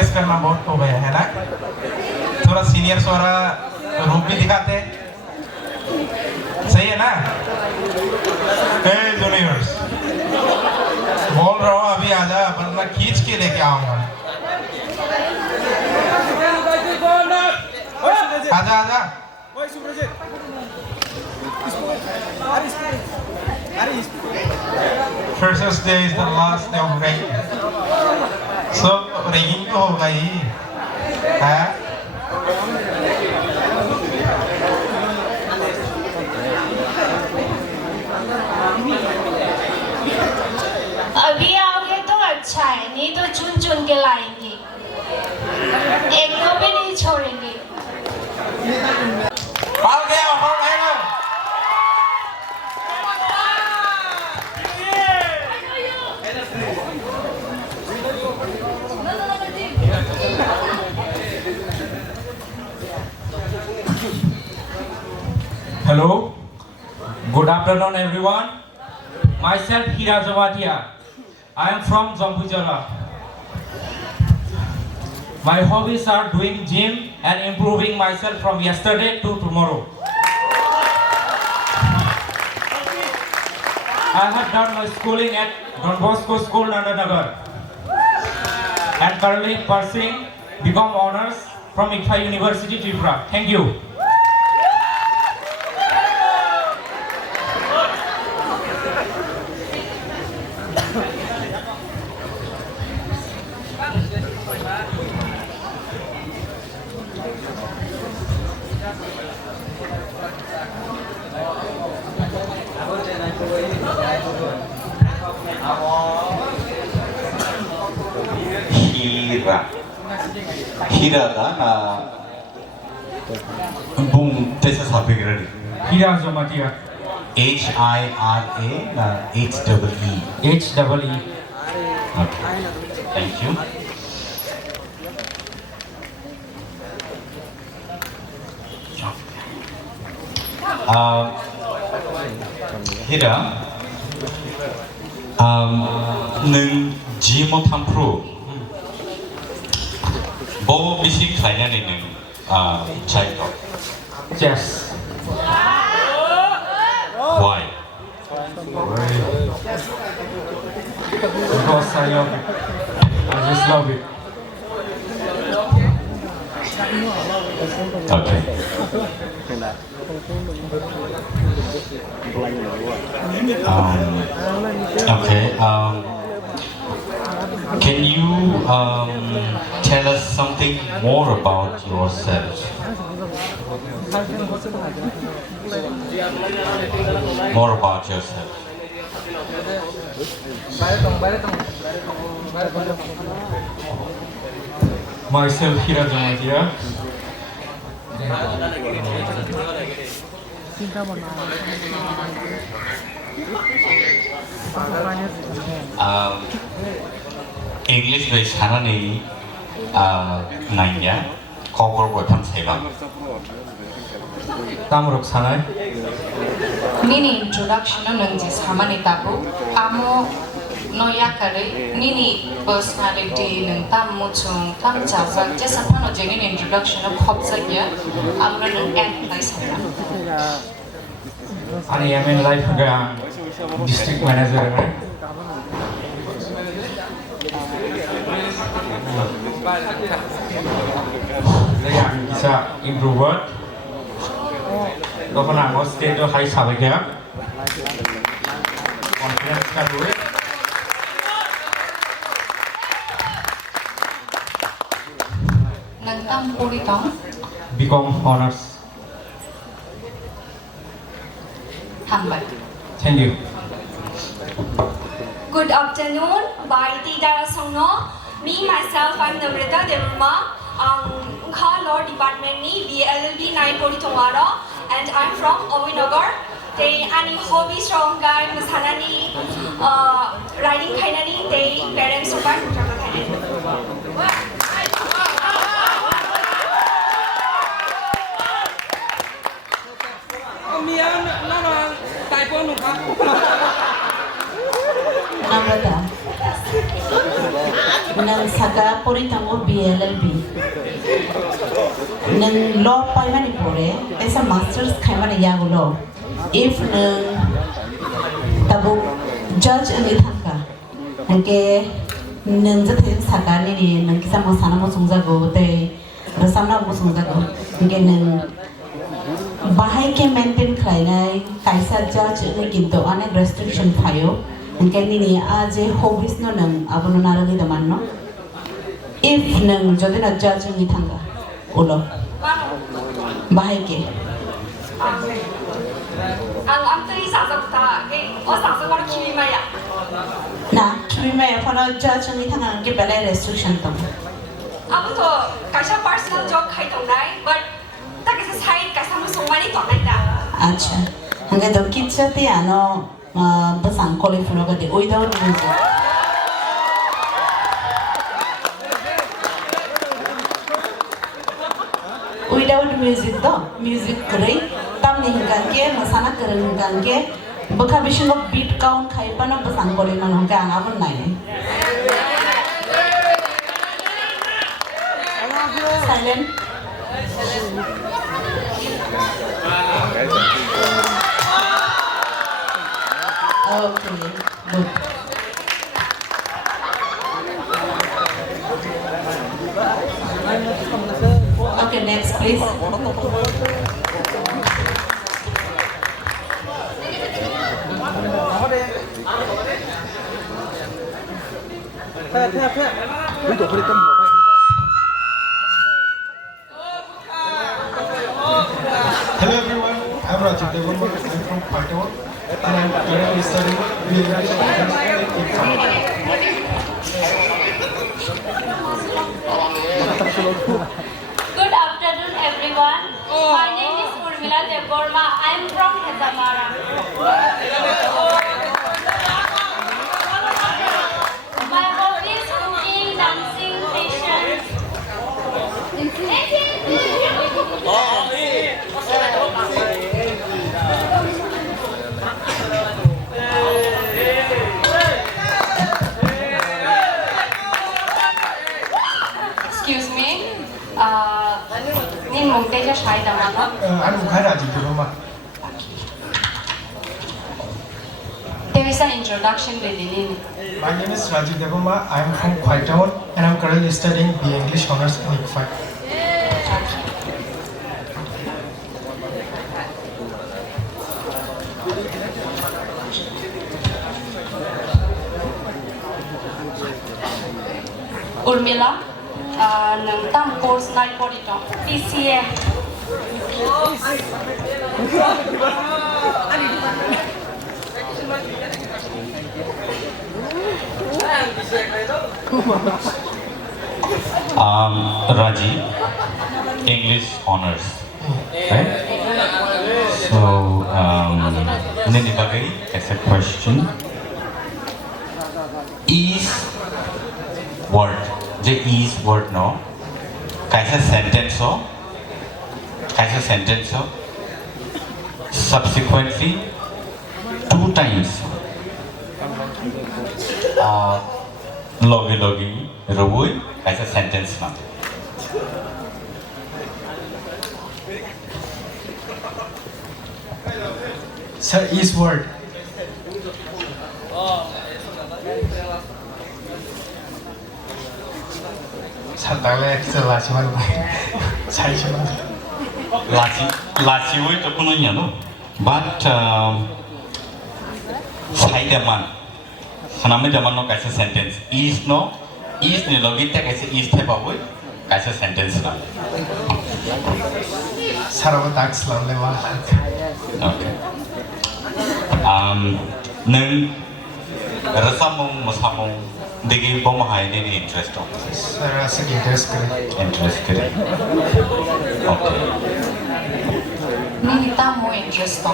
Impress करना बहुत हो गया है ना। थोड़ा सीनियर्स वाला रूप भी दिखाते हैं, सही है ना। जूनियर्स बोल रहा हूँ अभी आजा, वरना खींच के लेके आऊंगा। आजा आजा। Freshers Day is the last day of ragging, so ragging तो होगा ही है। अभी आओगे तो अच्छा है, नहीं तो चुन चुन के लाएंगे, एक को भी नहीं छोड़ेंगे। भाग गया, भाग गया। Hello, good afternoon everyone. Myself Hira Jamatia. I am from Zampujara. My hobbies are doing gym and improving myself from yesterday to tomorrow. I have done my schooling at Don Bosco School, Nandanagar, and currently pursuing BCom honors from ITFA University, Tripura. Thank you. Hira가 나 봉 대사 사백이라니. Hira Jamatia. HIRA 나 HEE. HEE. Okay. Thank you. Hira, 능 지모 탐프로 뭐 미식 관련있는 자이도. Yes. Why? Because I love it. I just love it. Okay. Okay. Can you tell us something more about yourself? More about yourself. Myself Hira Jamatia. English với khả năng này nhá. Kokborok của thằng thầy bằng. Tamurok sanai. Nini introduction ng samani tapo amo noya kare nini personality ng tam muchung tam chazak jesa pano jenin introduction of khopsak ya amra ng apply sana. Ani I mean life ga district manager right. Layan bisa improve. Kalau nak state tu high sahaja ya. Confidence kan dulu. Nang tam puri tong BCom honors. hambat. Thank you. Good afternoon, Bharati Darasongno. Me myself, I'm Namrata Debbarma. Law Department ni BLLB 9 Pori Tongwara, and I'm from Owinagar. They ani hobbies from guy masanani riding kainani they parents of guy mutaka kainani. Namrata. nang saga poritango BLLB nang law paimani pore esa masters khaimani yagulo if nang tabu judge ani thangka angke nang jathe saga ni nang kisa mo sana mo sungjago te rasamna mo sungjago angke nang bahai ke maintain khlainai kaisa judge ni kinto anek restriction phayo angke ni aje hobbies no nang abono naragi damanno if nang jodina judge ni thanga ulo bahai ke ang teri sasak ta ke o sasak war kimi maya na kimi maya phano judge ni thanga angke belai restriction tam abu to kaisa personal job khai tong nai but ta kaisa side kaisa mo sumani to nai ta acha angke do kitchati ano basang kole phano ga de without music without music do music krai tam ni hingkan ke masana kereng hingkan ke bakha bising beat count khai pana basang kole man hingka angabon nai silent okay good okay next please Hello everyone, I'm Debbarma. I'm from KWTAL and I'm currently studying English Good afternoon, everyone. My name is Debbarma. I'm from Debbarma. My hobby is cooking, dancing, Excuse me. Nin mungteja shai damano. I'm Debbarma. There is an introduction within. My name is Debbarma. I'm from KWTAL and I'm currently studying the English Honors in ICFA. Urmila, nang tam course nai podito. PCM. Raji, English honors, right? So, Nini Bagay, as a question, is word, the is word no, kaisa sentence ho, subsequently 2 times, logi, rubui, kaisa sentence na. Sir, is word. Lachi way to kuno nyano, but side man, saname jaman no kaisa sentence is no, is ni logi ta kaisa is the baboy, kaisa sentence na. Sarava tax lamle wa. Okay. Neng rasamong masamong degi bom hai ni interest ho. Sir, asik interest kare. Interest kare. Okay. Nini tam mo interest to.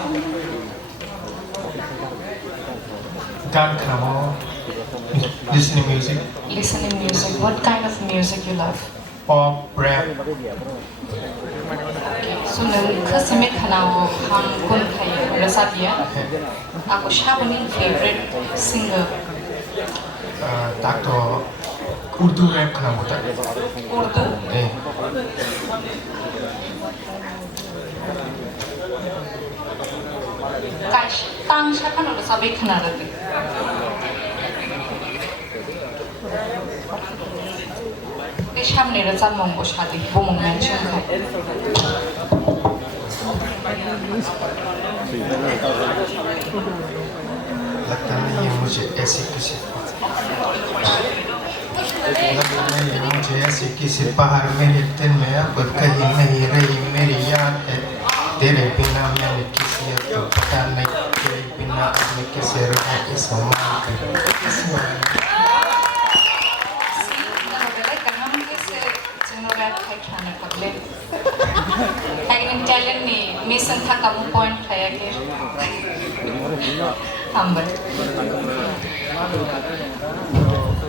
Gan kramo. Listening music. Listening music. What kind of music you love? Pop, rap. So nang kasimit kanao ham kun kay rasadia. Ako siya ba ni favorite singer? Takto Urdu rap khana bota. Urdu. Eh. Kaish, tang shakan udah sabi kena lagi. সামনে চার নম্বর সাথে বোমন mention लगता नहीं है मुझे ऐसी किसी लगता नहीं है मुझे ऐसी किसी पहाड़ मेरे दिल में अब कहीं नहीं रही मेरी याद है तेरे बिना मैंने किसी को पता नहीं तेरे बिना मैं किसे रहा इस Kailan challenge ni mission tha kamu point kaya ke humble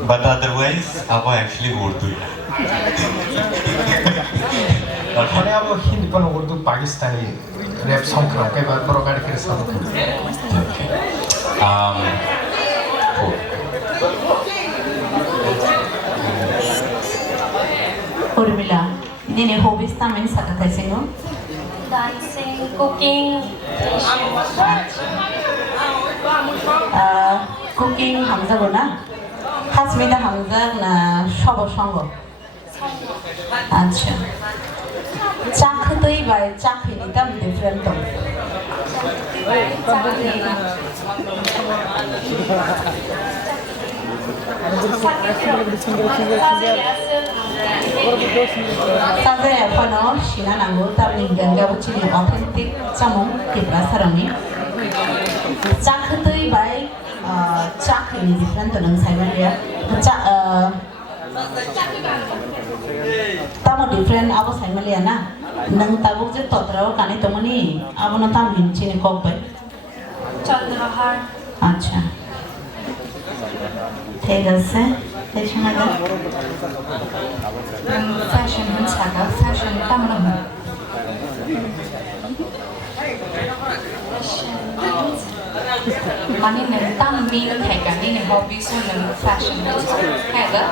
but otherwise aku actually Urdu मैंने अब हिंदी पर उर्दू पाकिस्तानी रैप सॉन्ग कराऊं कई बार प्रोग्राम के साथ Urmila, nene hobbies tamen sakatay sino? Dancing, cooking, Cooking hamza guna? Hasmida hamza na shobo songo. Acha. Chakhtoi bai chakhini tam different to. Saya pano sina nango tapi gangga bucini authentic samung Tiprasa rami. Chakhtoi bai chakhini different to nang saya dia. Tamo different abo saya malia na. Nang tabuk je totrao kani tomoni abo na tam hinchini kokbai. Chandrahar. Acha. ঠিক আছে এই সময়টা fashion hin saga fashion tamna mani nen tam mean hai ka ni hobbies so nen fashion hai da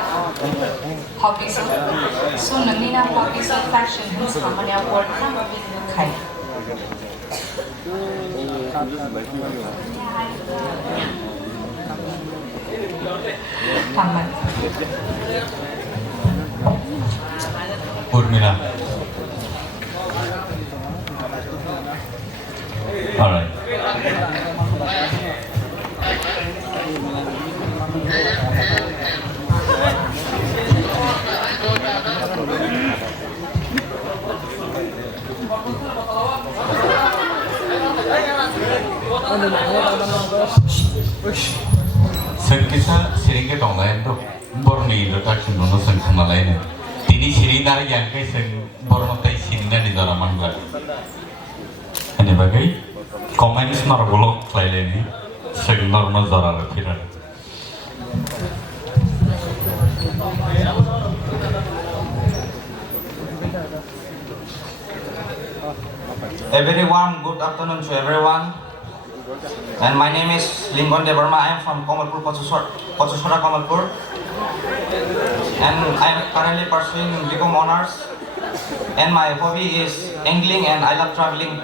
hobbies so nen ni na hobbies so fashion hin sa mani a word khai Tamat. Urmila. All right. Sengkisa siringnya dong lain tuh, borni redaksi nono sengkama lainnya. Tini siring dari yang kayak seng borno tay siringnya di dalam mangga. Ini bagai komen smart blog lain ini seng normal zara rekiran. Everyone, good afternoon to everyone. And my name is Debbarma. I am from Kokborok, Kokborok. And I am currently pursuing BCom honors. And my hobby is angling and I love traveling.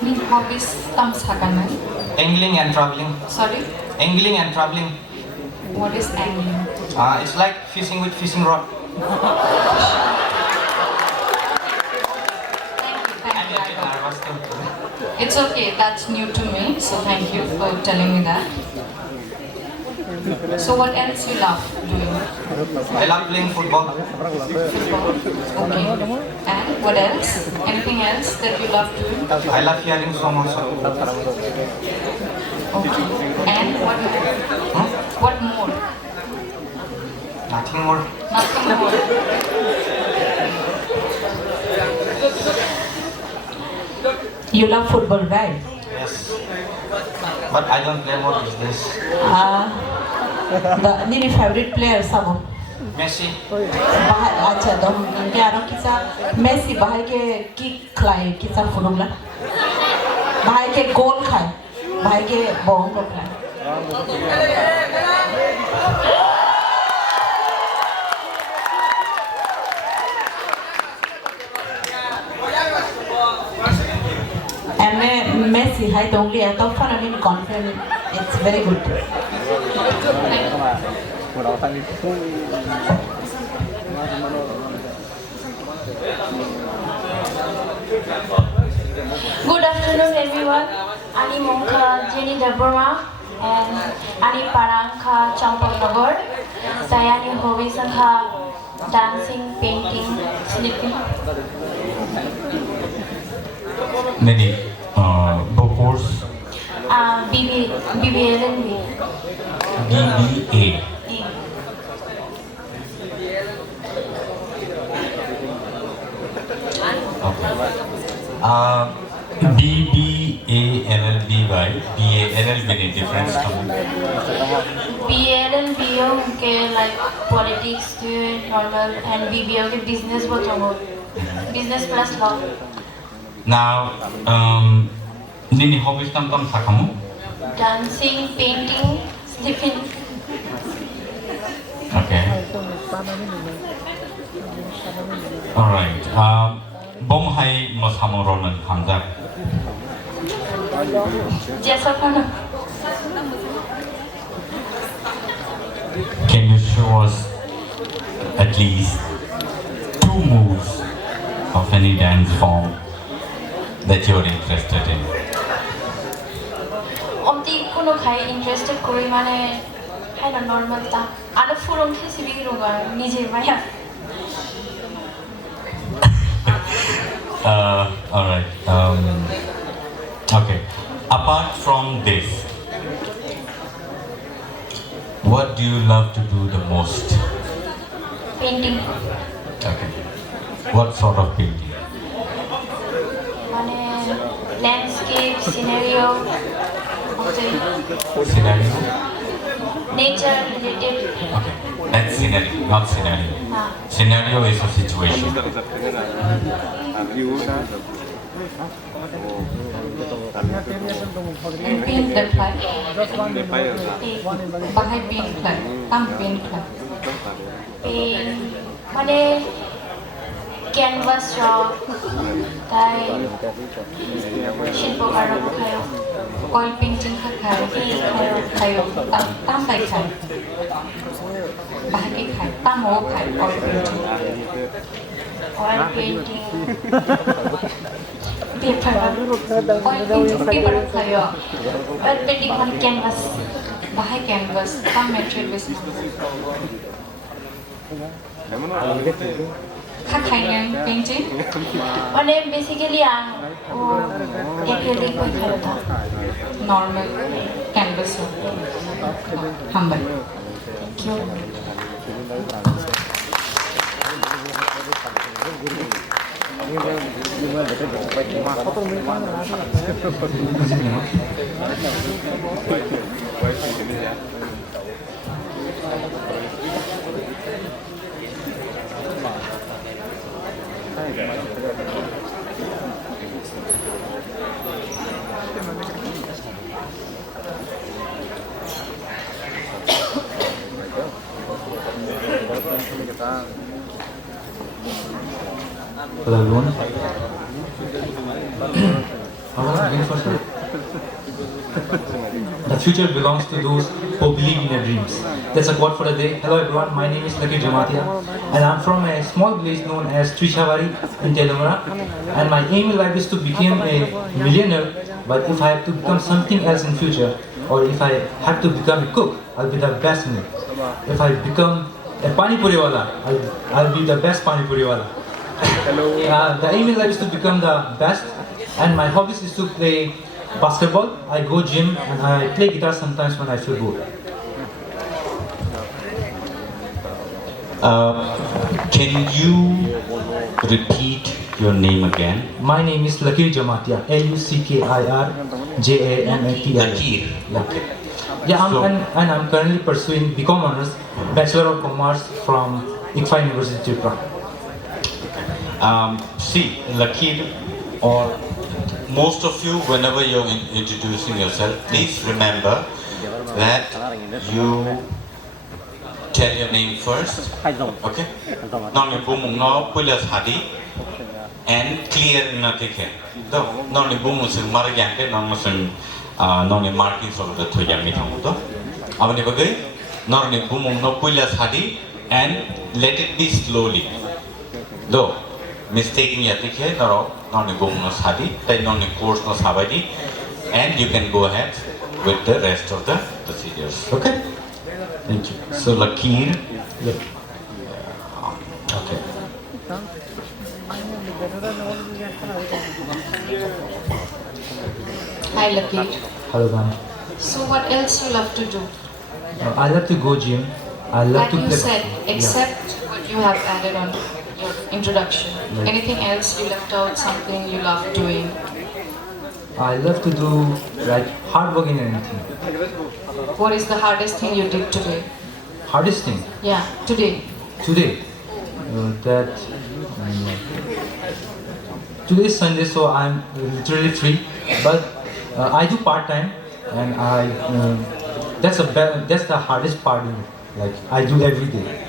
Ni hobbies tam sakana. Angling and traveling. Sorry? Angling and traveling. What is angling? It's like fishing with fishing rod. Thank you. It's okay, that's new to me, so thank you for telling me that. So what else you love doing? I love playing football. Football. Okay. And what else? Anything else that you love doing? I love hearing song also. Okay. And what more? What more? Nothing more. Nothing more. You love football, right? Yes. But I don't play more these days. Nini favorite player sabo? Messi. Bahai acha dom ke aro kisa Messi bahai ke kick klai kisa funugla. bahagia bohong dokter. Messi, I don't get a fun in conference. It's very good. Good afternoon, everyone. Ani Monka Jenny Debbarma and Ani Parangka Chongpreng. Saya ni hobbies angka dancing, painting, sleeping. Many book course. Vibie, BBA. Okay. BBALLBY, BALL many difference. BLLB के like politics student normal and BBA के business बोचोंगो business plus law. Now, nini hobbies tam sakamu? Dancing, painting, sleeping. Okay. All right. Bom hai masamu ronan hamzak. Yes, Apana. Can you show us at least 2 moves of any dance form that you're interested in? Omti kuno khai interested kori mane hai na normal ta. Ana furong ke sibi roga nije maya. All right. Okay. Apart from this, what do you love to do the most? Painting. Okay. What sort of painting? Mane landscape, scenario. Scenario? Nature related. Okay. That's scenario, not scenario. Scenario is a situation. And paint the flag. Bahai paint flag. Tam paint flag. Paint. Mane canvas draw. Tai. Shilpo karo kayo. Oil painting ka kayo. Kayo. Tam kai kayo. Bahai kayo. Tam mo kayo. Oil painting. Oil painting. Paper. Oil painting. Paper kayo. Oil painting on canvas. Bahai canvas. Tam material. Kakainya painting. Mane basically ang acrylic ko karo ta. Normal canvas. Humble. Thank you. Hello everyone. The future belongs to those who believe in their dreams. That's a quote for the day. Hello everyone, my name is Jamatia and I'm from a small village known as Trishavari in Debbarma, and my aim in life is to become a millionaire. But if I have to become something else in future, or if I have to become a cook, I'll be the best in it. If I become a pani puri wala, I'll be the best pani puri wala. The aim in life is to become the best, and my hobbies is to play basketball. I go gym and I play guitar sometimes when I feel bored. Can you repeat your name again? My name is Lakir Jamatia. LUCKIRJAMATIA. Lakir. Yeah, and I'm currently pursuing BCom honors, Bachelor of Commerce from ICFA University, Tiprasa. See, Lakir or most of you, whenever you're introducing yourself, please remember that you tell your name first. Okay? Nong ni bumung no pulas hadi and clear na tike. Do nong ni bumung sing mar yang ke nong sing nong ni marking sort of the thoyang ni thong do. Abani bagai nong ni bumung no pulas hadi and let it be slowly. Do mistaking ya tike noro nong ni bumung no hadi tai nong ni course no sabadi and you can go ahead with the rest of the procedures. Okay? Thank you. So Lakir. Yeah. Okay. Hi Lakir. Hello, ma'am. So what else you love to do? I love to go gym. I love Like to you play. said, except what you have added on your introduction. Anything else you left out, something you love doing? I love to do like hard work in anything. What is the hardest thing you did today? Hardest thing Yeah, today. today. Today is Sunday, so I'm literally free. But I do part time, and that's the hardest part. Like I do every day.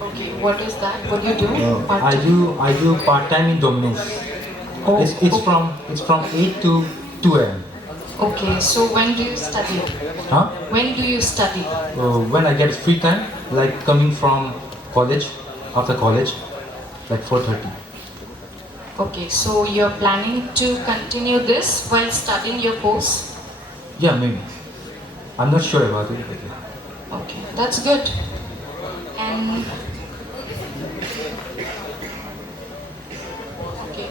Okay, what is that? What do you do? I do part time in Domino's. Oh, It's from 8 to 2 a.m. Okay, so when do you study? Huh? When do you study? When I get free time, like coming from college, after college, like 4:30. Okay, so you're planning to continue this while studying your course? Yeah, maybe. I'm not sure about it. But yeah. Okay, that's good. And okay,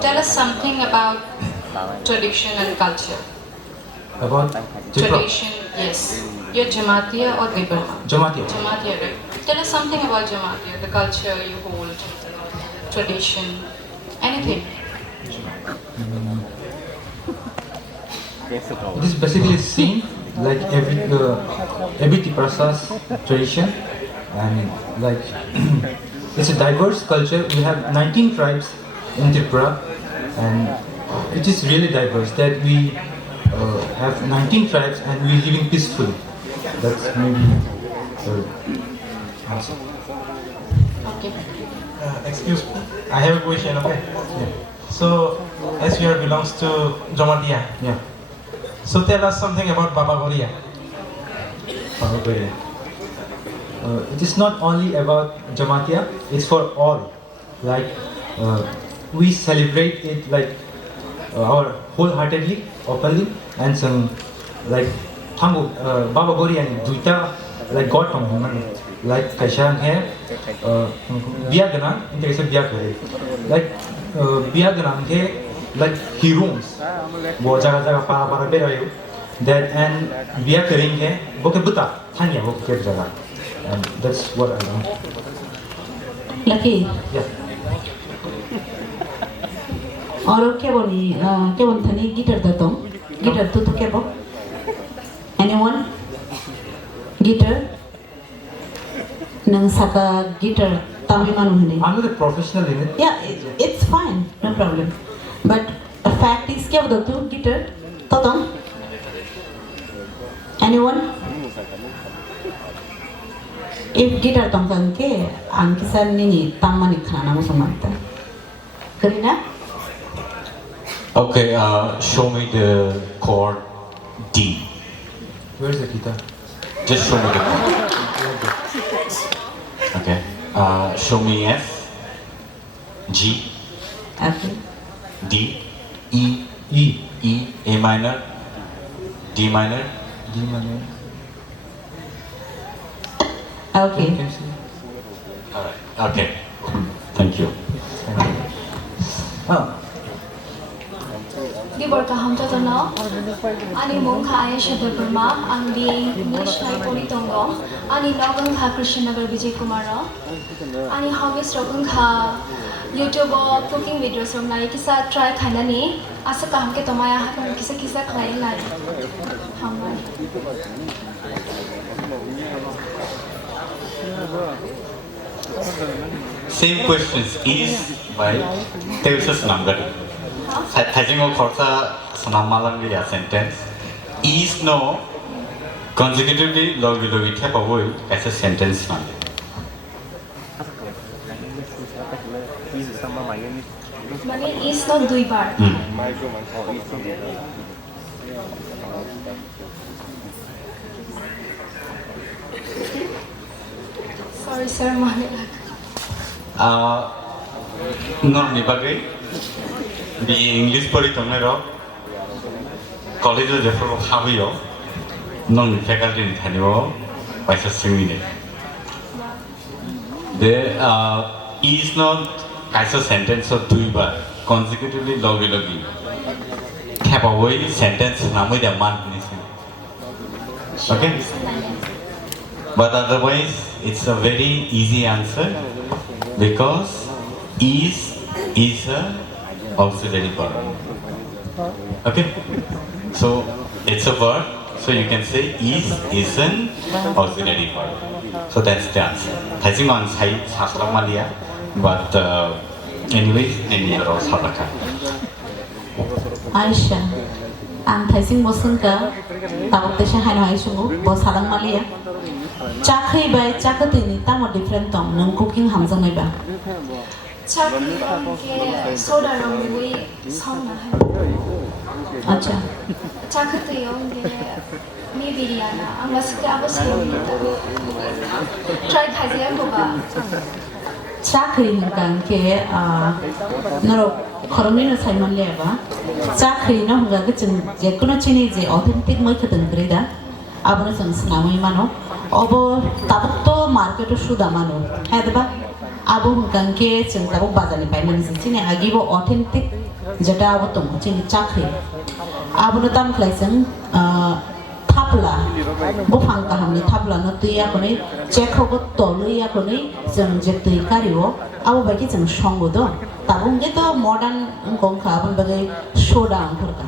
tell us something about tradition and culture. About Tradition, yes. You're Jamatia or Debbarma? Jamatia. Jamatia, right? Tell us something about Jamatia, the culture you hold, tradition, anything. It is basically seen like every Tiprasa's tradition, and like it's a diverse culture. We have 19 tribes in Tripura, and it is really diverse that we have 19 tribes and we living peacefully. That's maybe answer. Okay. Excuse me, I have a question, okay? So, as you belongs to Jamatia, Yeah. so tell us something about Baba Goria. It is not only about Jamatia, it's for all. Like, we celebrate it like our wholeheartedly, openly, and some like Baba Goria and Duita, like God from human, like Kashang here, Bia Ganan, in Bia Kare. Like, Bia Ganan here, like heroes, Bojaga Para Berayo, that and Bia Karing here, Bokabuta, Tanya Bokajaga. And that's what I know. Lucky. Yeah. और क्या थनी guitar देता हूँ guitar तो क्या बोल anyone guitar nang saka guitar tahu mana hune I'm not a professional in it. yeah it's fine no problem but the fact is क्या बोलते हो guitar totong anyone if guitar tong ke angki san ni tamani khana musuh mata Karina Okay, show me the chord D. Where's the guitar? Just show me the chord. Okay. Show me F, G, okay D, E, A minor, D minor. D minor. okay You can see. Alright. Okay. Thank you. Oh. Di berkaham tono, ani mungka Ayesha Debbarma, angdi English nai poli tongo, ani nogang ka Krishnagar Vijay Kumaro, ani Hobbies rogang ka YouTube cooking videos rom nai kisa try khana ni, asa kaham ke tomaya hakan kisa khlai nai. Hamai. Same questions is by Tiprasa Namgari. Thajingo Korsa Sanamalangia sentence. Is no consecutively logi tap away as a sentence. মানে is not দুইবার sorry sir মানে Norni bagai di English pori tonne ro college o jefro khabio non faculty ni thanibo paisa singine the is not kaisa sentence of duibar consecutively logi tap away sentence namoi da man nisin okay but otherwise it's a very easy answer because is a auxiliary verb. Okay, so it's a verb, so you can say is an auxiliary verb. So that's the answer. Thajing on side Saslamalia, but anyways, in your Salaka. Aisha, ang Thajing Mosunka, tawag tayo siya hano Aisha mo, Bosalang Malia. Chakhay ba, chakatini, tamo different tong, nung cooking hamzang may ba? 차크게 소다로 무이 성나 Acha. 차크도 용게 미비리아나 아마스게 아버스입니다 트라이 가지야 보가 Chakhay hanggang ke, naro, koromino sa iman liya ba? Chakhay no hanggang kachang, kuno chini je authentic mo ikatang greda, abo na sang sinamay mano, obo tabok to market o shuda mano, hai ba? Abo hanggang ke chang tabok bazani pa iman sin chini agibo authentic jata abo tong chini chakhay. Abo na tam klay sang thapla, bufang kahamni thapla na tuya ko ni check hobo tolu ya ko ni jang jetui kariwo, abo bagi jang shongo do. Tabong geto modern kong kaabon bagay soda ang kurka.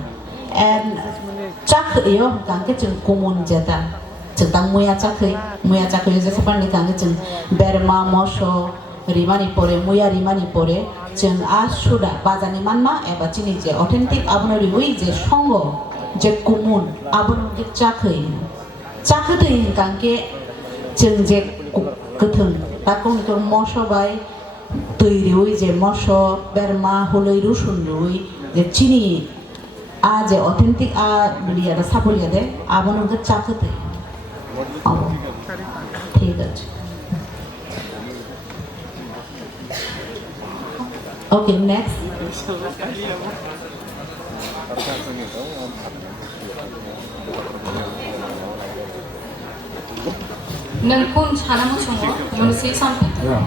And chakhay yo hanggang ke chang kumun jata. Chang muya chakhay yo jasa pan ni kang chang berma mosho rimani pore muya rimani pore chang ashuda bazani manma eba chini je authentic abonori hui je shongo je kumun abon ke chakhay chakhay kang ke chang je kuthung takong ko mosho bai tui hui je mosho berma holoi rusun hui je chini a je authentic a biliya da sabuliya de abon ke chakhay abo ঠিক আছে Okay, next. Nangkun chana mo chungo. You want to say something? Yeah.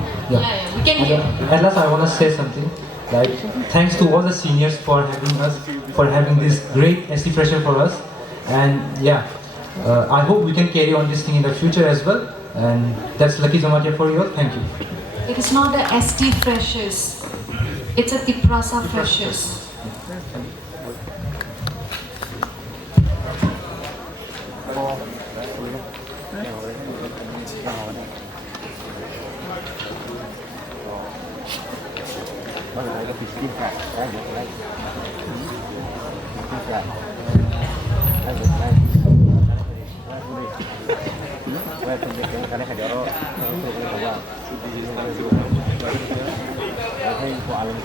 We can hear. At last, I want to say something. Like, thanks to all the seniors for having this great ST fresher for us, and yeah, I hope we can carry on this thing in the future as well. And that's Lucky Jamatia for you all. Thank you. It is not the ST freshers. It's a Tiprasa freshers.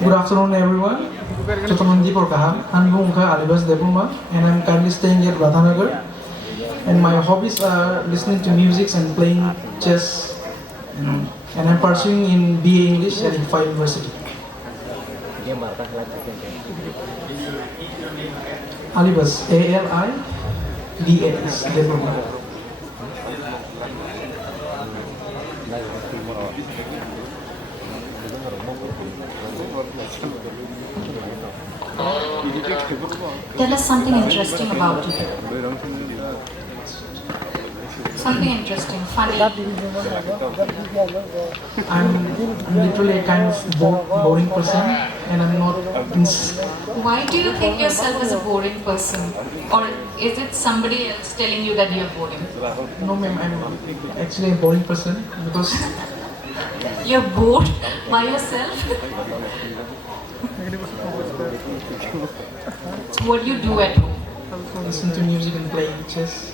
Good afternoon, everyone. I'm Debbarma, and I'm currently staying at Radhanagar. And my hobbies are listening to music and playing chess. And I'm pursuing in BA English at IFA University. Alibas, ALIBAS, Debbarma. Tell us something interesting about you. Something interesting, funny. I'm literally a kind of boring person, and I'm not. Why do you think yourself as a boring person? Or is it somebody else telling you that you're boring? No, ma'am, I'm actually a boring person because You're bored by yourself? What do you do at home? Listen to music and play chess.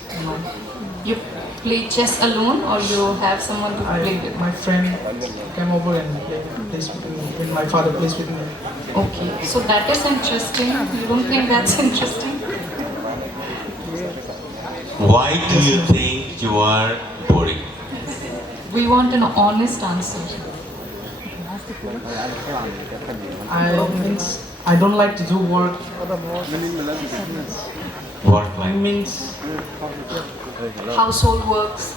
You play chess alone or you have someone to play with? My friend came over and plays with me when my father plays with me. Okay, so that is interesting. You don't think that's interesting? Why do you think you are boring? We want an honest answer. I don't like to do work. Work like? Means Household works.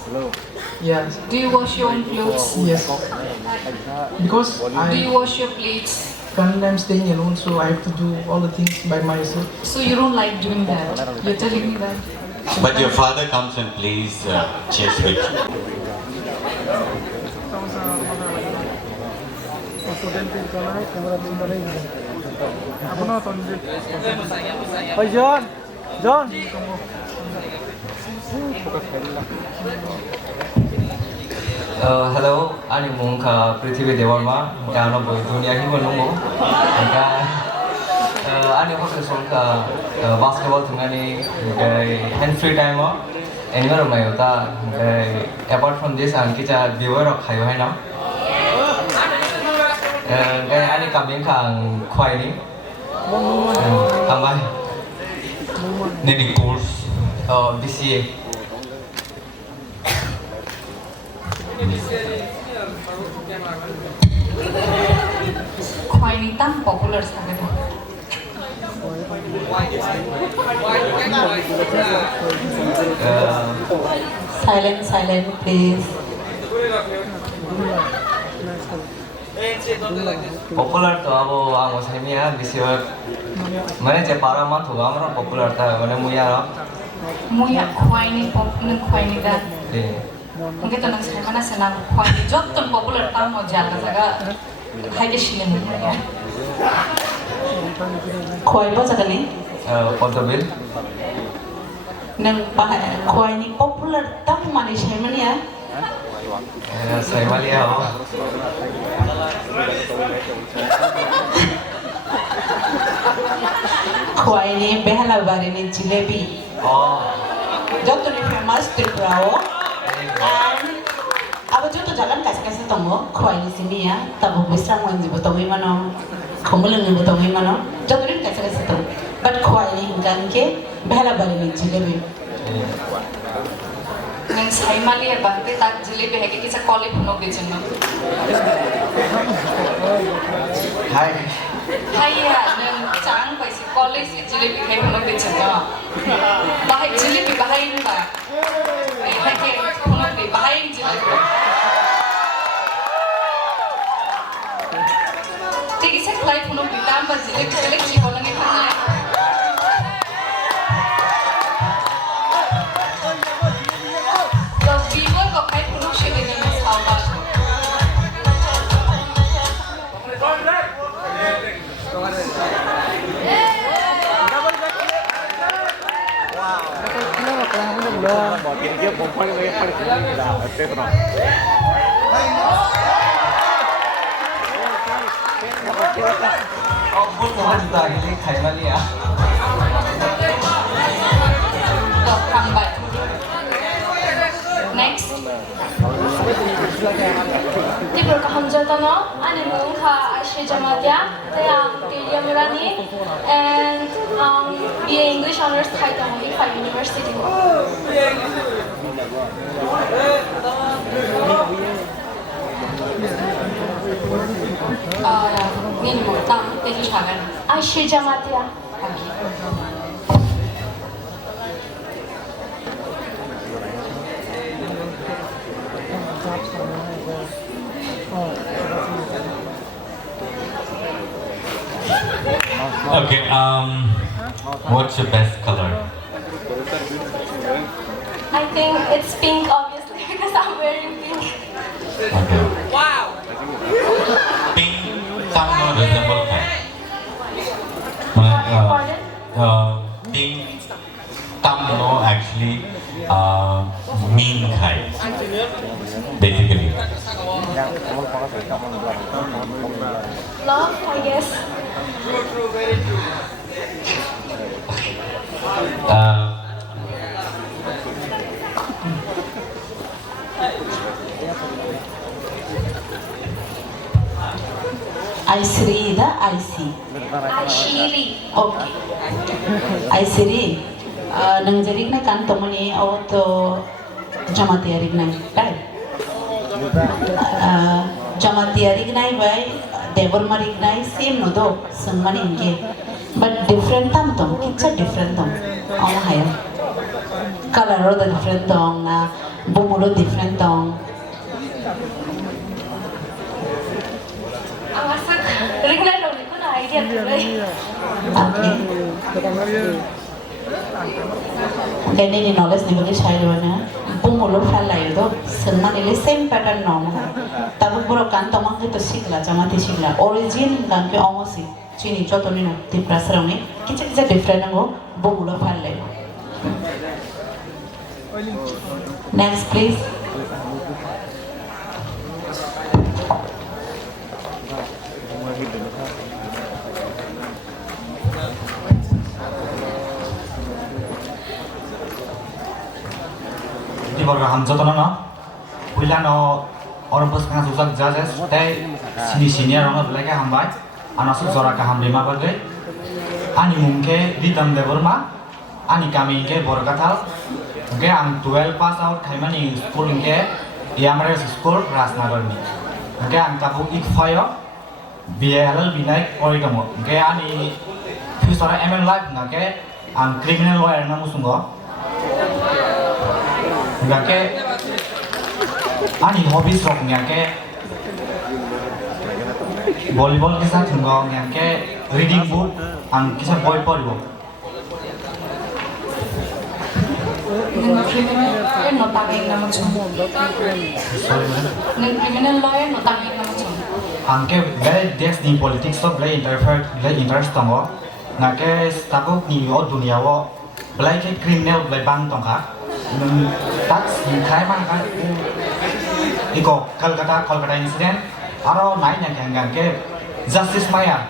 yeah. Do you wash your own clothes? Yes. Because Do you wash your plates? currently I'm staying alone, so I have to do all the things by myself. So you don't like doing that? You're telling me that? But your father comes and plays chess with you. Hello, ani mungka Prithvi Debbarma, dano boy dunia hi menunggu. Ani hobi songka basketball tungani, hand free time o. Enggak rumah yuta. Apart from this, ani kita viewer of kayu hai na. Ani kambing kang kwai ni. Kamai. Nini course BCA. Khoai ni tam popular sangat. Silent, please. Popular to abo ang usahanya BCA. Mana cepara mah tuh amro popular ta, mana muya. Muya khoai ni dah. Mungkin tenang saya mana senang khoai ni jotun popular tam mau jalan saga. Hai ke sini ya. Khoai apa saja ni? Portabil. Nang khoai ni popular tam mana saya mana ya? Saya malia. Khoai ni behala bari ni jalebi. Jotun ni famous tripura. Aba joto jalan kasih tongo khoai ni sini ya. Tabu bisa mwanji botongi mano. Kamulang ni botongi mano. Joto ni kasih tongo. But khoai ni hingganke behala bari ni jalebi. Nang saya malia bangte tak jalebi hai ke kisa college punok de chenna. Hai. Hai ya, nang cang paisi college jalebi hai punok de chenna. Bahai jalebi bahai ni ba. Hai ke punok de bahai jalebi. Tegi sa flight punok de tamba jalebi kelek jibon ni khana. Next. Tiprasa kahamjatano, ani mungka Ashe Jamatia, tayang Murani, and BA English Honors Kaitamo Ifai University. Ini mau tam, ini jangan. Ashe Jamatia. Okay, what's your best color? I think it's pink, obviously, because I'm wearing pink. Okay. Wow! Pink somehow resemble cat. Pink no actually mean kind, basically. Love, I guess. I Sri the I see. Shiri. Okay. I Sri. Nang jadi na kan tomani auto jamatiarig na, right? Jamatiarig na by Debbarma rig na same no do sangmani inge, but different tam tom. Kitcha different tom. All higher. Color the different tong na bumulo different tong. Regular dong, itu na idea tuloy. Okay. Then ini knowledge ni bagi saya mana, bumulo falai itu, semua nilai same pattern norm. Tapi bro kan tomang itu sikla, jamati sikla. Origin kan ke almost Cini contoh ni nak Tiprasa ni, kita different anggo, bumulo falai. Next please. Debbarma hamjata na puila no orang bos kena susah judges teh senior orang belai ke hambai anasuk zora ke hamlima bagai ani mungkin di dalam Debbarma ani kami ke KWTAL ke ang 12 pass out kaimani school ke YAPRI school Rasnagar ni ke ang kapu ikfayo BLL binai origamo ke ani future ML life na ke ang criminal lawyer na musungo Ngake ani hobbies rock ngake volleyball ke sath ngong ngake reading book ang kisa boy poribo criminal lawyer no tanging naman chum criminal lawyer no tanging naman chum angke very des ni politics so very interest tongo ngake stabuk ni o dunia wo belai ke criminal belai bang tongka tax khai mang kan iko Kolkata incident aro nai yang ke justice maya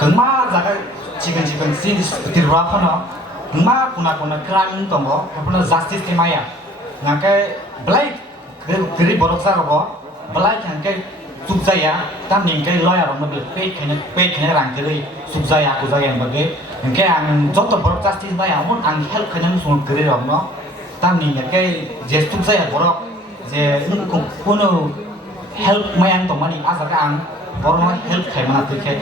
kengma jaga chicken sin thir kono kengma kuna crime tongo kapuna justice ke maya ngake belai kiri borok sa robo belai ke subjaya tam ning ke lawyer ro mabel pe khene rang kiri subjaya yang bage ngke ang joto borok justice maya mun ang help khane sun kiri ro no tam ning ke je subjaya borok je kuno help mayang tomani asaka ang borok help khaimana tike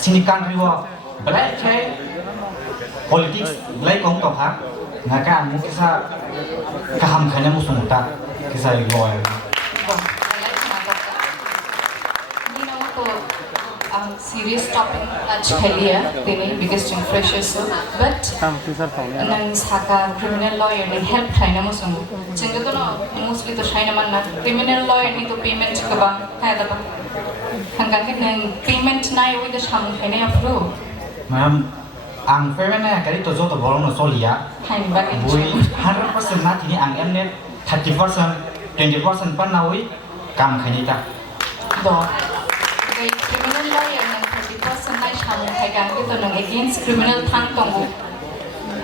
sini country wo belai ke politics belai kong to ha ngaka ang mukisa kaham khane musumuta kisa lawyer serious topic touch kaliya tini biggest freshers but nang saka criminal lawyer ni help khaina mo sungu chenga to no mostly to shaina manna criminal lawyer ni to payment ka ba kaya da ba hanggang ke nang payment nai with the sham khaina approve ma'am ang payment na kali to jo to bolong no solia hain ba ke 100% na tini ang emnet 30% 20% pan na wi kam khaini ta do criminal lawyer nang 30% nai sham khai gan ke to nang against criminal thang tongu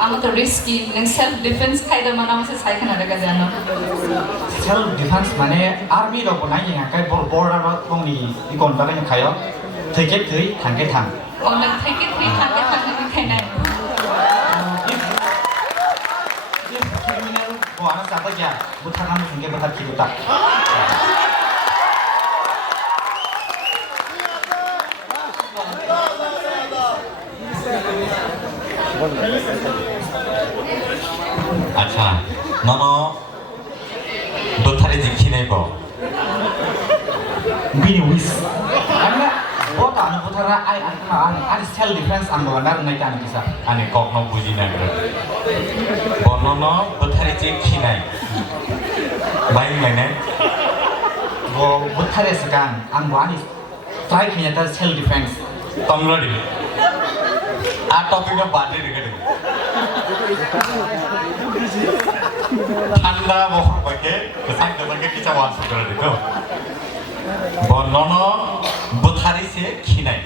amo to risky nang self defense khai da mana se sai khana daga jano self defense mane army ro bonai yang kai border ro tong ni ikon ba kan khayo theke thei thang ke thang on theke thei thang ke thang ni khai nai criminal ko ana sa ba ya buthakan sungke batat kiruta আচ্ছা নন দোথারে জিখি নাই ব bini wis ana bota anu puthara ai self defense ang banar nai kan bisa আনে কখনো বুঝি না করে বর্ণন দোথারে জিখি নাই বাই মানে bo buthare sekan ang bani try khnya ta self defense তমলড়ি আর টপিকে বাদে রেখে দেব ঠান্ডা বহর পাকে সাইড পাকে কিছু ওয়াজ করে দিও বর্ণন बोथारी से खिनाय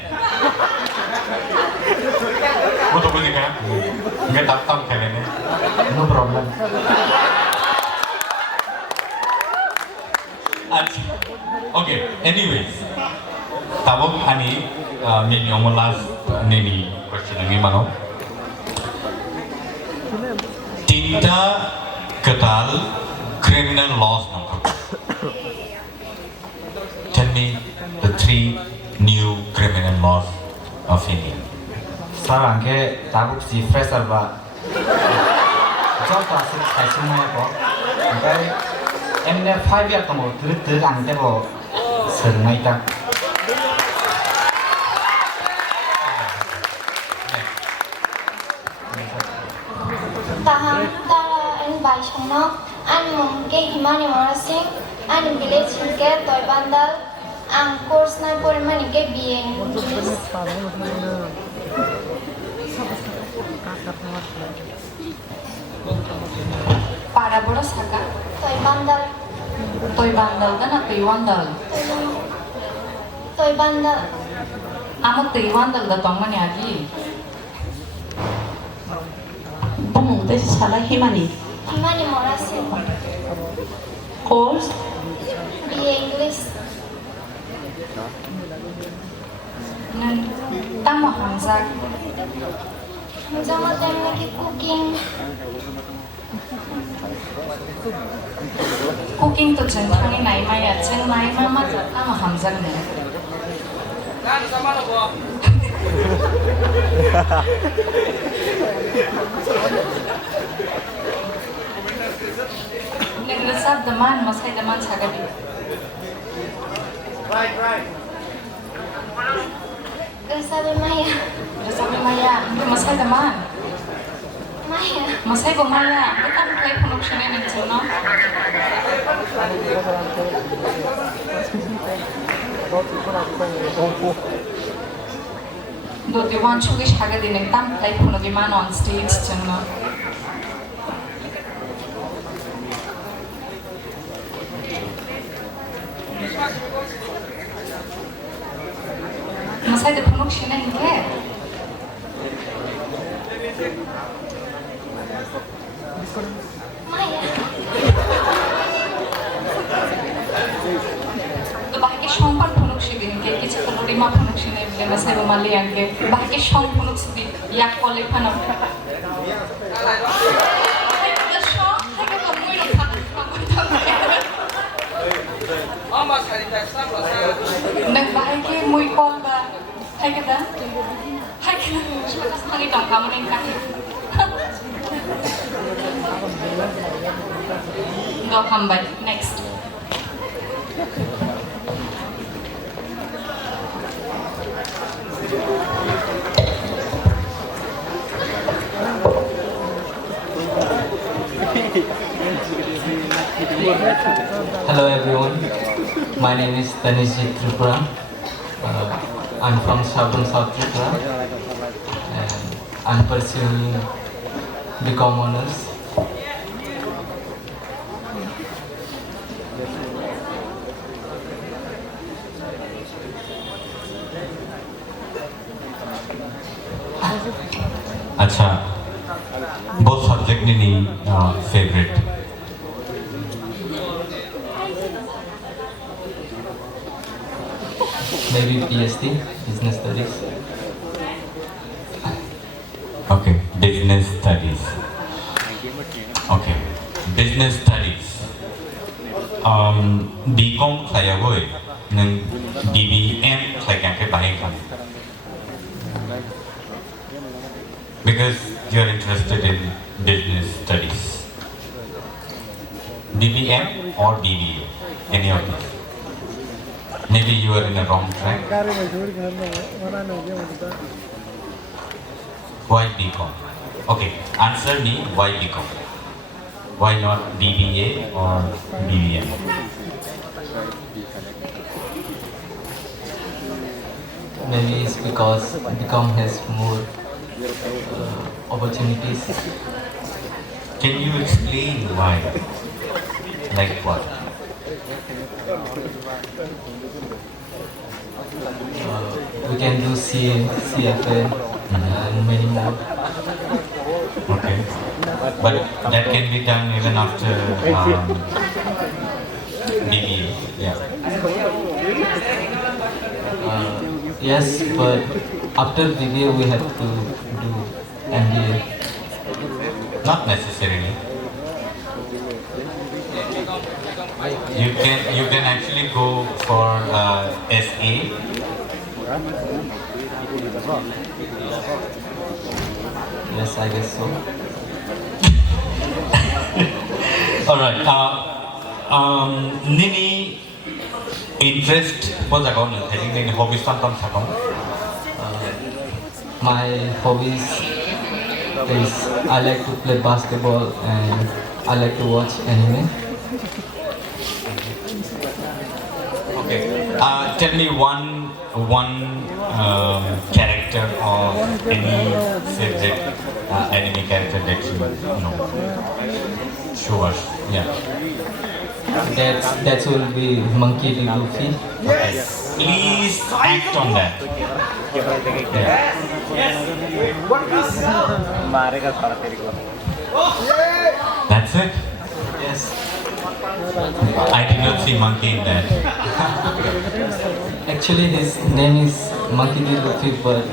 गथ' बुजिखा ओमफ्राय दाब दाब खेलेनो नो प्रब्लेम अच्छा ओके एनीवेज ताबो आंनि नैनि अमो लास्ट नैनि क्वेश्चन नोंनि मानाव तीनटा KWTAL criminal laws नंगौ Tell me the 3 new criminal laws of India. Sir, angke tabuk si fresher ba. Job tasik kaisi mo ko. Angke emne 5 year tomo thir angke bo sernai ta. Taham tara en bai chongno an mong ke himani marasing an village ke toy bandal ang course na porimani ke BA English. Para bora saka Toy bandal dan na toy wandal. toy bandal Amo toy wandal da tongmani agi. Bumung te sala himani. himani marasing Course BA English. Nang tamo hamzak. Jama time lagi Cooking to chen thangi nai maya chen nai mama tamo hamzak ne. Nang resab daman masai daman sagadi. Sabi Maya, Resabi maya, masai daman. Maya. Masai bo maya, kita play punok shane ning chuno. Do the one chugish hagadi ning tam play punok iman on stage chuno. Masai de punok shane ning ke. Maya. তো বাকি সংকট ফনুক সিদিন কে কিছু তো রিমা ফনুক সিনে বলে না সাইব মালি আঙ্কে বাকি song ফনুক সিদিন ইয়া কলে Fanon nang bahay ke muy call ba hay kada sangi tong kamu ning kaki go hambal next Hello everyone, my name is Tripura. I'm from Southern South Tripura and I'm pursuing BCom honors. अच्छा both subject ni favorite Maybe PhD, business studies. okay business studies okay business studies BCom saya boy neng BBM saya kan ke bahaya kan because you are interested in business studies BBM or BBA any of these maybe you are in a wrong track why BCom okay answer me why BCom why not BBA or BBM Maybe it's because BCom has more opportunities. can you explain why like what We can do CFA and many more. Okay. But that can be done even after BBA. Yeah. Yes, but after Vibie we have to do MBA. Not necessarily. You can actually go for SA. Yes, I guess so. All right. Nini interest was account. I think Nini hobbies tam account. My hobbies is I like to play basketball and I like to watch anime. Okay. Tell me one character of any favorite anime character that you know. Show us. Yeah. That will be Monkey D. Luffy. Okay. Please act on that. Yeah. That's it? Yes. I did not see monkey in that. Actually, his name is Monkey D. Luffy, but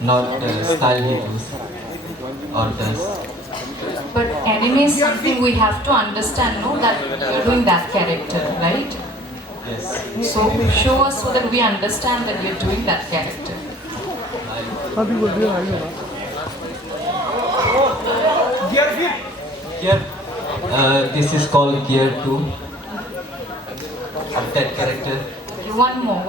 not the style he does or does. But anime is something we have to understand, no? That you're doing that character, right? Yes. So show us so that we understand that you're doing that character. Here, this is called Gear 2 of that character. One more.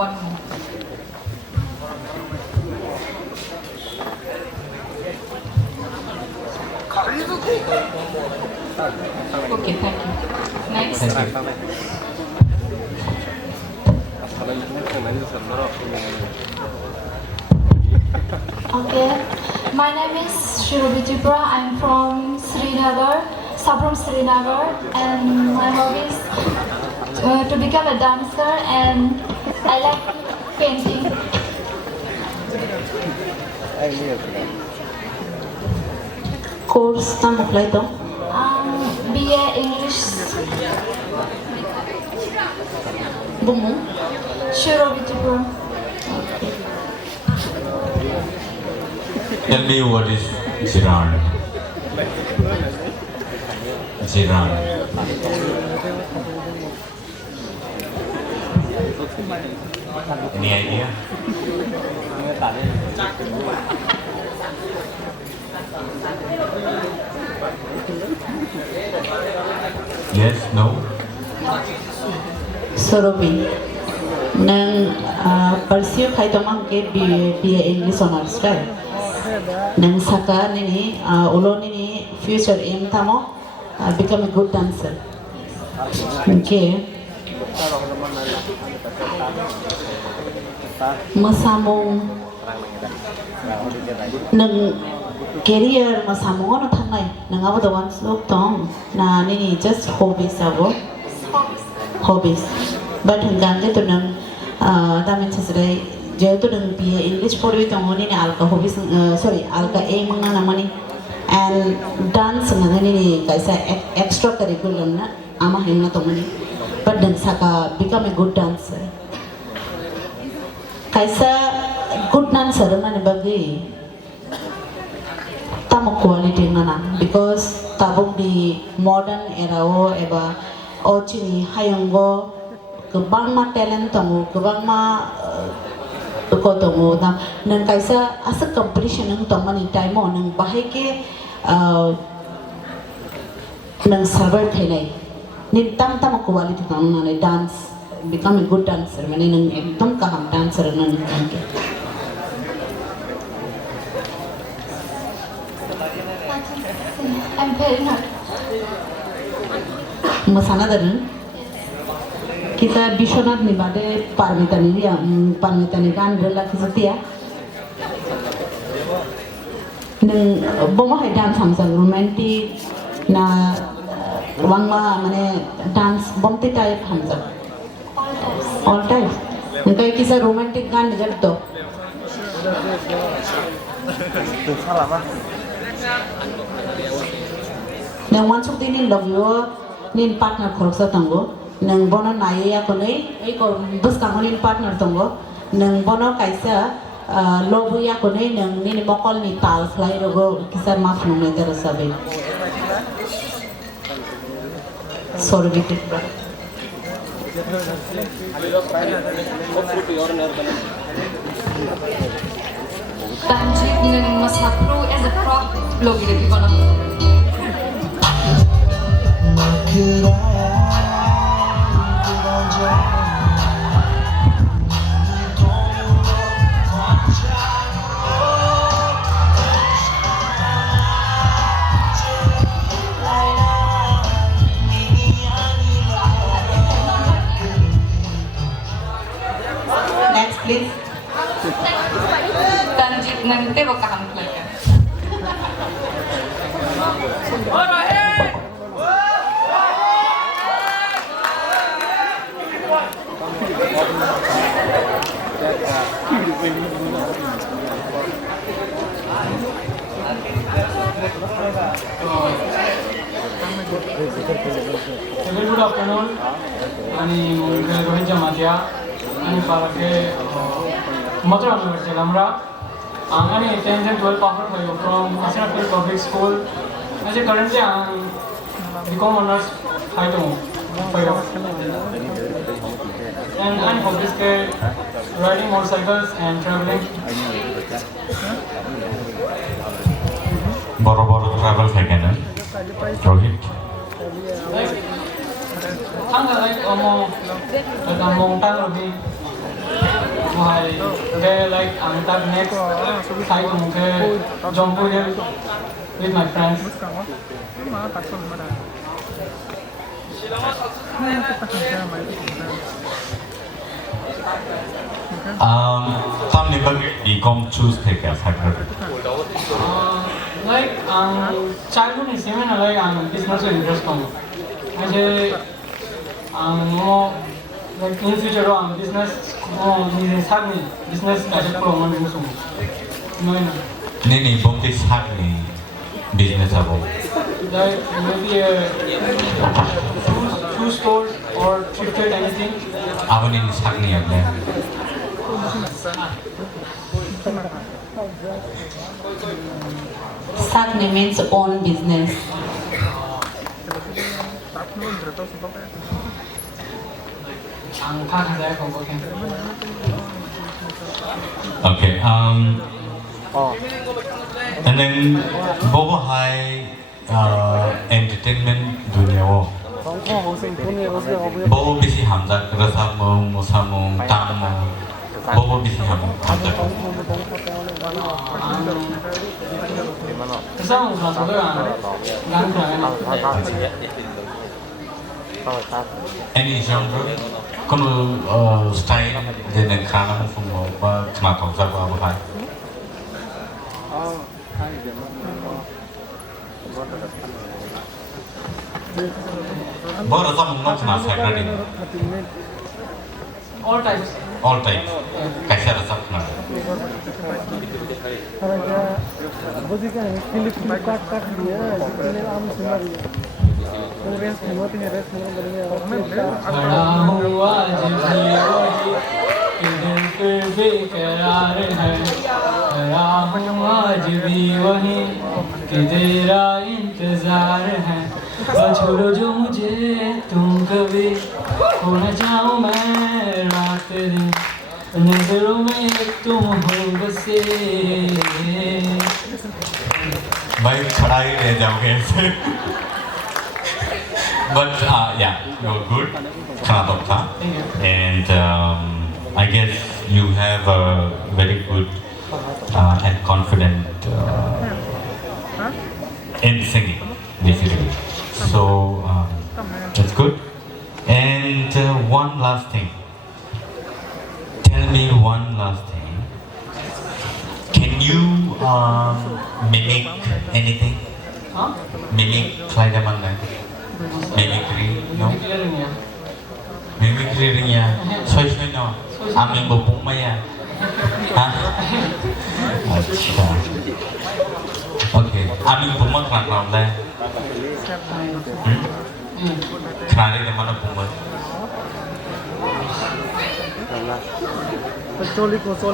Okay, thank you. Next. Thank you. Okay, my name is Tripura. I'm from Srinagar, from Srinagar, and my hobby is to become a dancer, and I like painting. Course tam apply to? BA English. Bumu? Tripura. Tell me what is Jiran? Jiran. Any idea? Yes, no? Sorobi. Nang pursue kay to mang ke BA English honors right? Nang saka nini ulo nini future aim tamo become a good dancer. Okay. Masamong nang career masamong ano thanay nang ako dawan sok tong na nini just hobbies abo hobbies but hanggang to nang damin sasray jeto nang BA English pori tong ni alka hobbies alka aim nga namani and dance nga nini kaisa extra curriculum na ama himna tong but dan saka become a good dancer kaisa good dancer na bagi tamo quality na because tabong di modern era o eba o chini hayongo kubang ma talent tongo kubang ma ko tongo na nang kaisa asa competition ng tomani time mo nang bahay ke nang server thailai nin tam quality tong na dance become a good dancer mane nang ekdom kaham dancer na nang ke I'm very not. Masana darin kita Bishonat ni bade parmitani gan rela kisatia neng bomo hai dance samsang romantic na wangma mane dance bomti type hamsa all types Engkau kisah romantik kan jadi tu. Nang wansuk ini love you, nin partner koroksa tanggo. Nang bono naya aku ni, kor bus kamu nin partner tanggo. Nang bono kaisa love ya aku ni, nang nin mokol ni tal fly rogo kisah maaf nungai terasa be. Sorry bitte. Tanjik neng Mas Hapru as a prop logi di kono. Next please. Tanjik neng te bakal lagi. Good afternoon. Ani Rohit Jamatia. Ani parake Mathura University Lamra. Ani 10th and 12th offer from Asirapur Public School. As currently I'm become honors high to and I'm hobbies ke riding motorcycles and traveling. Boro travel থাকে না Rohit like among tang lebih why they like tag next side ke jump hill with my friends. Tam ni bagi di kom choose थे क्या factor Like childhood is even like business interest kong. Aje like in future business ni sagni business kaje promote musu. Ni bomte sak ni business abo Like maybe shoe stores or thrift anything. abo ni sak ni agle Sagni means own business. Okay. And then bobo high entertainment dunia wo. Bobo bisi hamzak rasam musamung tamung. Bobo bisi hamzak. Any genre, kono style dengan kerana mufung apa kenapa usah apa hai. Baru sama mungkin kenapa saya ready. All types. All types. Kaisa rasa kenapa? खड़ा हुआ जब भी वही कि दिल फिर बेकरार है खड़ा हुआ जब भी वही कि तेरा इंतजार है छोड़ो जो मुझे तुम कभी खो न जाओ मैं रात दिन नजरों में तुम हो बसे भाई खड़ा ही रह जाओगे ऐसे But yeah, you're good, and I guess you have a very good and confident in singing, basically. So that's good. And one last thing. Tell me one last thing. Can you mimic anything? Mimic Mimicry? No? Mimikri ringnya, soy no, aming bopung maya, hah? Acha. Oke, aming bopung kan ram le. Kenali di mana bopung? Let's do it quick.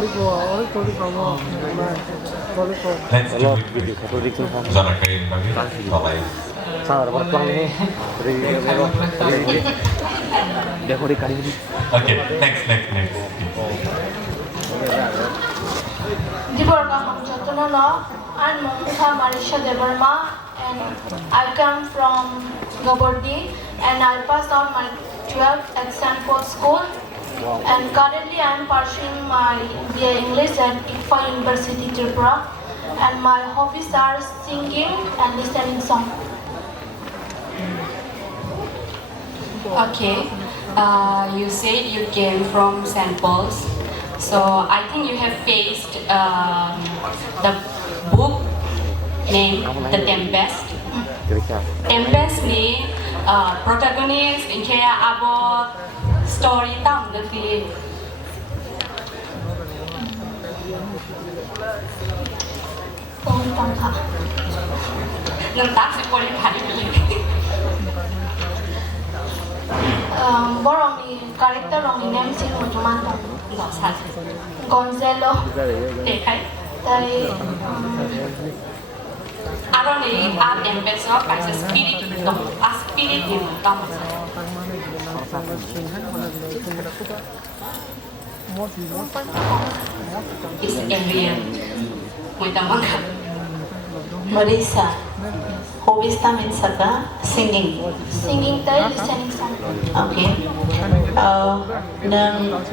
Zara kain lagi, tolai. Okay, next. Debbarma I'm Marisha Debbarma and I come from Kokborok and I passed out my 12th at Stanford School and currently I am pursuing my BA English at YAPRI University Tripura and my hobbies are singing and listening song. Okay, you said you came from St. Paul's, so I think you have faced the book named The Tempest. Tempest ni protagonist in kaya about story tam lagi. Nanti sekolah kali ini. Borong ni karakter orang ni name sih cuma Gonzalo. Dari Aron ni Tempest so kayak spirit itu, spirit ni tam. Is area. Muita mangga. Marisa, hobbies tamin saka singing. Singing tayo, listening song. Okay. Nang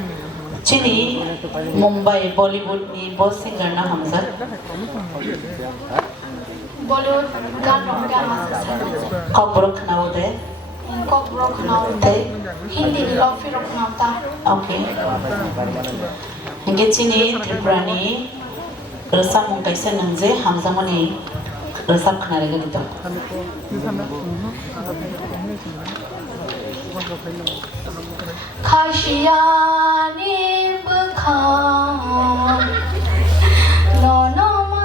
Chini Mumbai Bollywood ni boss singer na hamza. Bollywood gan masuk. Kokborok na ude. Kokborok na ude. Hindi ni Lofi rok na uta. Okay. Hingga Chini Tripura ni resam mung kaisa nangze hamza mani resam kena lagi gitu. Khashiyani bukham nono ma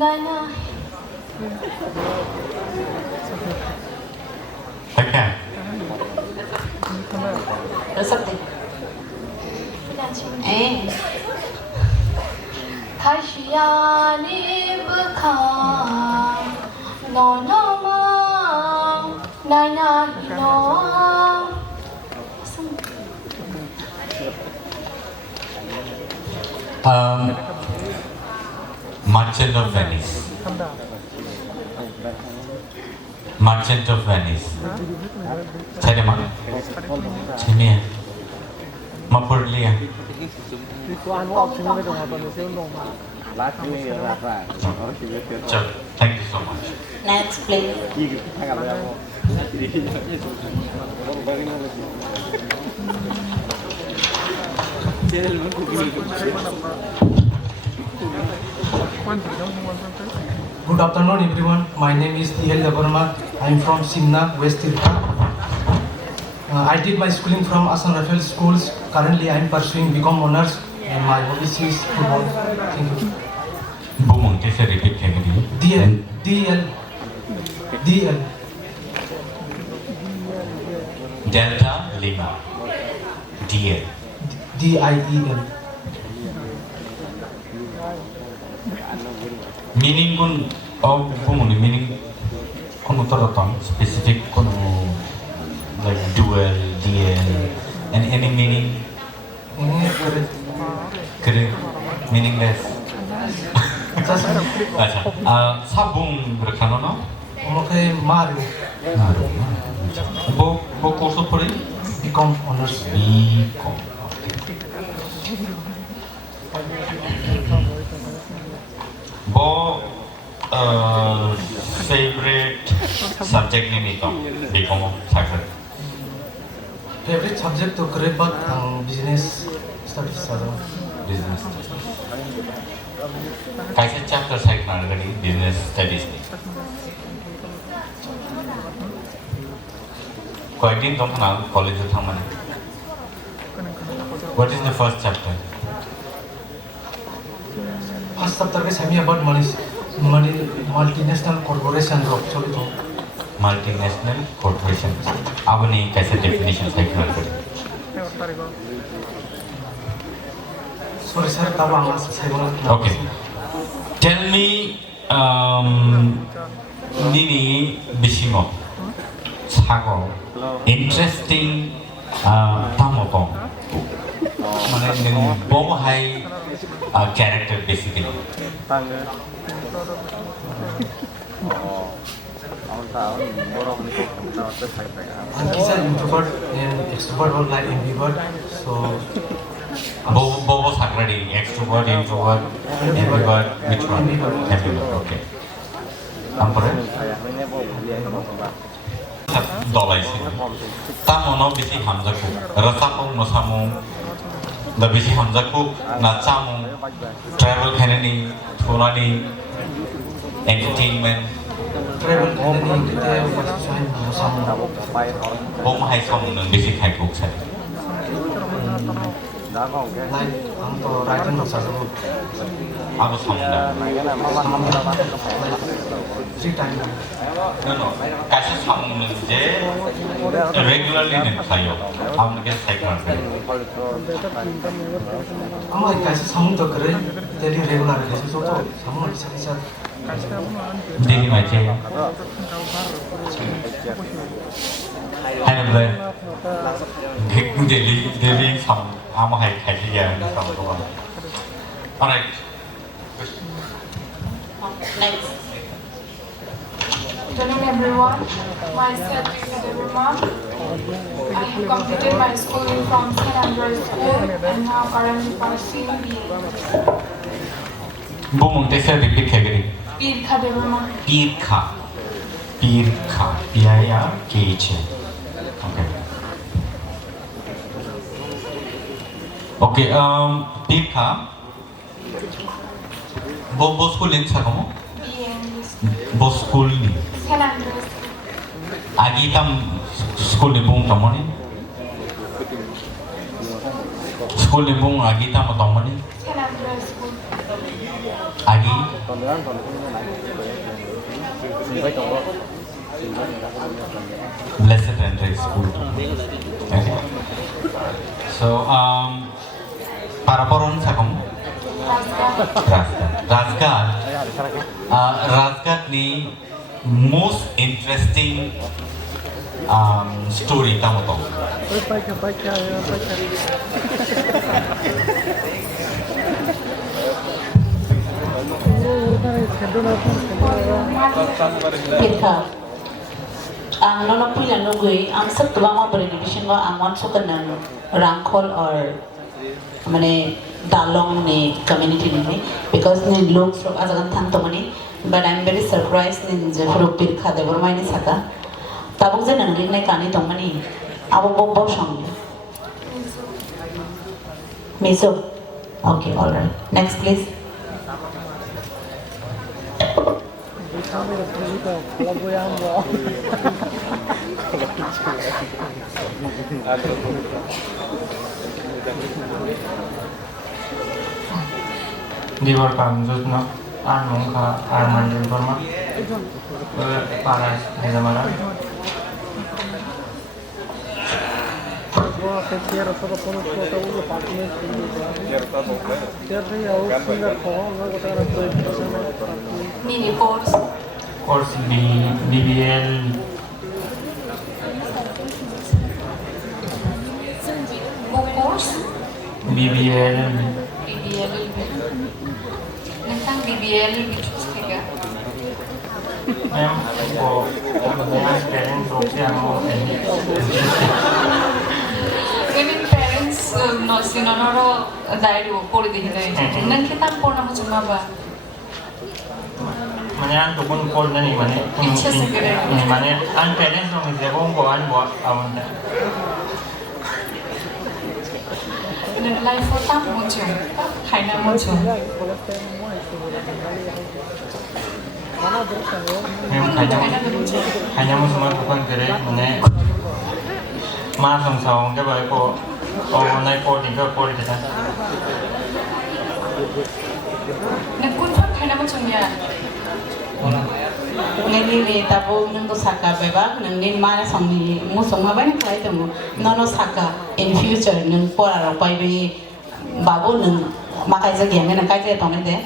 nana. Okay. Resap deh. Khashiyani bukham nono ma nana hino. Merchant of Venice. Merchant of Venice. Saya mana? Sini ya. Mapurli ya. Thank you so much. Next please. Good afternoon everyone. My name is Debbarma. I am from Simna, West Tirtha. I did my schooling from Asan Rafael schools. Currently I am pursuing BCom honors and my hobbies is football. Thank you. Bumung कैसे repeat करेंगे? DL. Delta Lima. DL. DIEL. Meaning kun bumung ni meaning kun utaratam specific kun like dual DL and any meaning correct meaningless. अच्छा sabung berkano no? Okay, Mario. Bo kurso puri? BCom honors. BCom. Bo favorite subject ni ito BCom subject. Favorite subject to krwiha ang business studies saja. Business. कैसे chapter side ना लगनी business studies में Quite don't know college of Thamani. What is the first chapter? First chapter is about multinational corporation of Solito. Multinational corporation. Avani kaise definition sai kare? Sorry sir, okay. Tell me, Nini Bishimo, Sago, interesting Tamopong. Bomo high character basically. He's an introvert and extrovert or like ambivert. So Bobo Sakradi, extrovert, introvert, ambivert, which one? Ambivert, okay. Ampere? Dolai sih. Tamu no bisi hamzaku, rasaku nosamu, da bisi hamzaku, nacamu, travel kanani, thulani, entertainment. Travel kanani kita masih nosamu. Bom hai samu nang bisi kai kuk sai. Like untuk writing of sasabu. Aku samu dah. 3 times. No. Kasi samu nang je regularly nih sayo. Aku nggak sai kan. Amai kasi samu tu keren. Jadi regular kasi tu samu bisa. Daily macam. Hay là daily xong amo hay khai cái giờ xong rồi. Alright. Next. Good evening everyone. Myself is Debbarma. I have completed my schooling from St. Andrew's School and now currently pursuing BA. Bumung tesa repeat kagri. Pirkha Debbarma. Pirkha. P-I-R-K-H. Okay. Okay. Pirkha. Bo school in sa kamu? Bo school ni. St. Andrew's. Agi tam school ni bung kamu ni? School ni bung agi tam kamu ni? St. Andrew's School. Agi. Blessed Andrew School. Okay. So, para poron sa kamu? Razgat ni most interesting story kamu tahu? Pirkha. Ang nono pila nugui ang sab tuwa mo division ko ang one so kanang rangkol or mane dalong ni community ni because ni log from azagan thang to mani but I'm very surprised ni je pro Pirkha Debbarma ni saka tabuk je nang nai kani tong mani abo bo song Miso. Okay, all right. Next please. Dibor kam jutno anungka armanjul Debbarma paras Debbarma Mini course. course BBL Book course. BBL Tentang BBL choose kega. Ma'am, my parents also are Women parents no sinonoro diary pori dihile. Nang kita porna mo cuma ba? Mana tukun call na ni mana. Picture segera. Mana an parents no misle bong ko an bo awon. Life for tam mo chung. Khai na mo chung. Hanya mo semua bukan kere mana ma song song cái bài cô nay cô thì thế này nang kun phak khai na mo chungya Ngani ni tabo nang saka beba nang nin mana songni mo songma ban kai tamu nono saka in future nang pora ro pai be babu nang makai sa gyang nang kai je tong de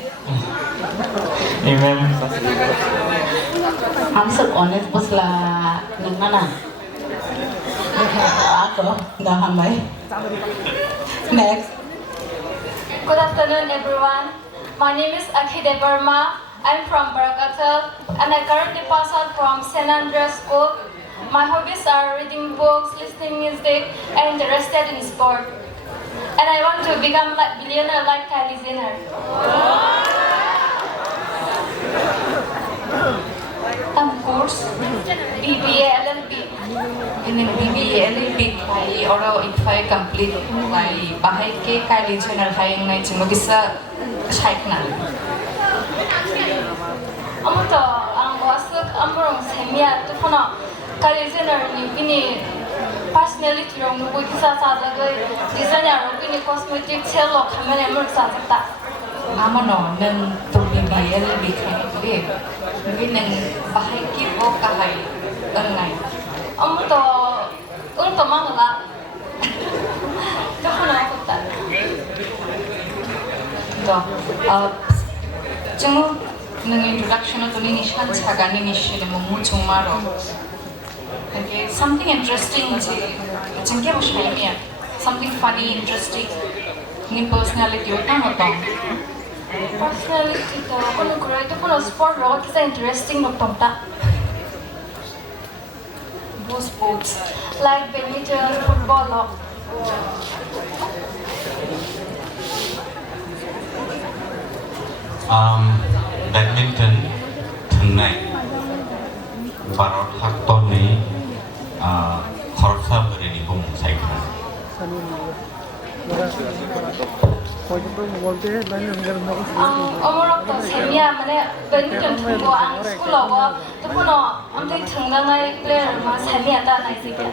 Amen. हम सब honest pusla nang mana ako dah hambai next. Good afternoon, everyone. My name is Debbarma. I'm from KWTAL, and I currently pass out from St. Andreas School. My hobbies are reading books, listening music, and interested in sport. And I want to become like billionaire like Kylie Jenner. course Vibie LLB. in Vibie LLB kai oro ifai complete kai bahai ke Kylie Jenner hai ngai chimo bisa shaikna 아무튼 wasuk amrong semia tu kono Kylie Jenner ni bini personality rong nu bui kisa sa jaga designer rong bini cosmetic chelo khamane mur sa jata amano nang tu Vibie LLB kai le ngi nang bahai ki bo ka hai ngai amuto mangala tu kono aku tak to chungu nang introduction to ni nishan chagani nishile mo mu chungmaro okay something interesting je chingke bo shaimia something funny interesting ni personality ota motong personality to kono kurai to kono sport ro kisa interesting notong ta bo sports like badminton football lo Badminton tonight Barat Haktoni Khorsa Bereni Bung Saikha Omorok to semia mane badminton thungbo ang school lo to kono amte thungna ngai player ma semia ta nai sike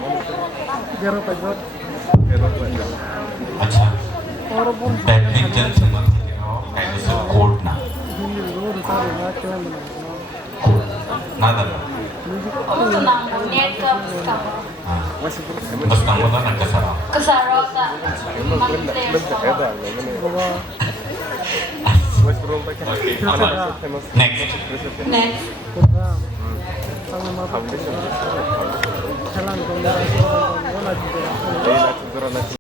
Acha Badminton semua kayak itu court na nada amuto nang net ka bas kamu kan ada sarang kesaro ta mang player next Next.